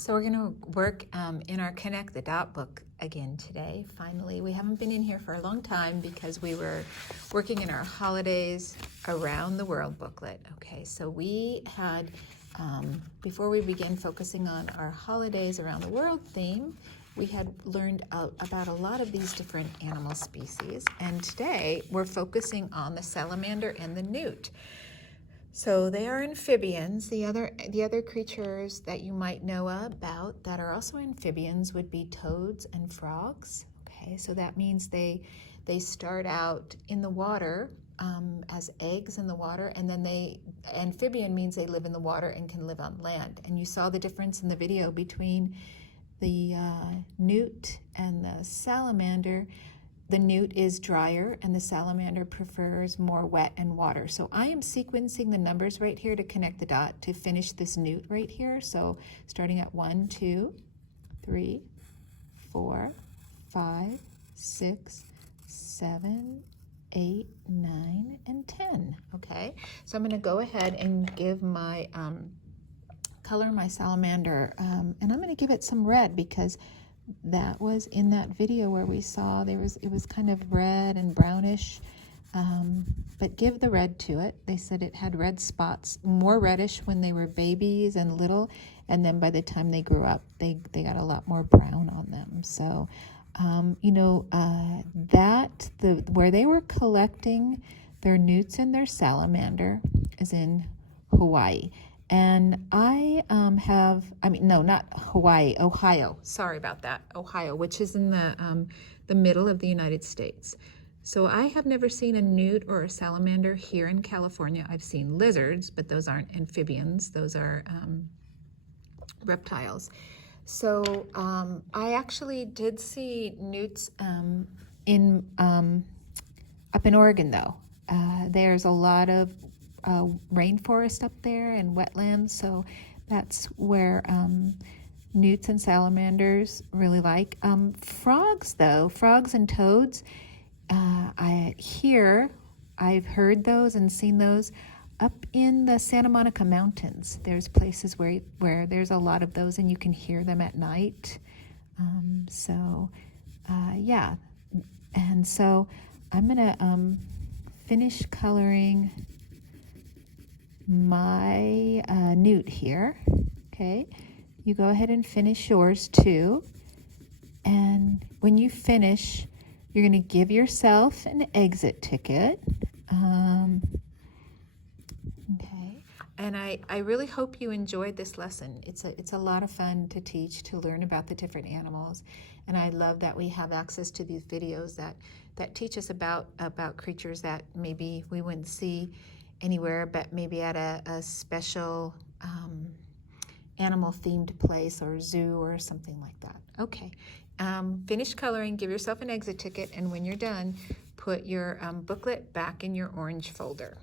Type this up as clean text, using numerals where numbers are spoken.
So we're going to work in our Connect the Dot book again today. Finally, we haven't been in here for a long time because we were working in our Holidays Around the World booklet. Okay, so we had, before we began focusing on our Holidays Around the World theme, we had learned about a lot of these different animal species, and today we're focusing on the salamander and the newt. So they are amphibians. The other creatures that you might know about that are also amphibians would be toads and frogs. Okay, so that means they start out in the water as eggs in the water, and then amphibian means they live in the water and can live on land. And you saw the difference in the video between the newt and the salamander. The newt is drier and the salamander prefers more wet and water. So I am sequencing the numbers right here to connect the dot to finish this newt right here. So starting at 1, 2, 3, 4, 5, 6, 7, 8, 9, and 10. Okay, so I'm going to go ahead and give my color my salamander, and I'm going to give it some red because that was in that video where we saw it was kind of red and brownish, but give the red to it. They said it had red spots, more reddish when they were babies and little, and then by the time they grew up they got a lot more brown on them. So where they were collecting their newts and their salamander is in Hawaii. And not Hawaii, Ohio. Sorry about that, Ohio, which is in the middle of the United States. So I have never seen a newt or a salamander here in California. I've seen lizards, but those aren't amphibians. Those are reptiles. So I actually did see newts up in Oregon, though. There's a lot of rainforest up there and wetlands, so that's where newts and salamanders really like. Frogs and toads, I've heard those and seen those up in the Santa Monica Mountains. There's places where there's a lot of those and you can hear them at night. Yeah, and so I'm gonna finish coloring my newt here. Okay, you go ahead and finish yours too, and when you finish you're going to give yourself an exit ticket. Okay, and I really hope you enjoyed this lesson. It's a lot of fun to teach, to learn about the different animals, and I love that we have access to these videos that teach us about creatures that maybe we wouldn't see anywhere, but maybe at a special animal-themed place or zoo or something like that. Okay, finish coloring, give yourself an exit ticket, and when you're done, put your booklet back in your orange folder.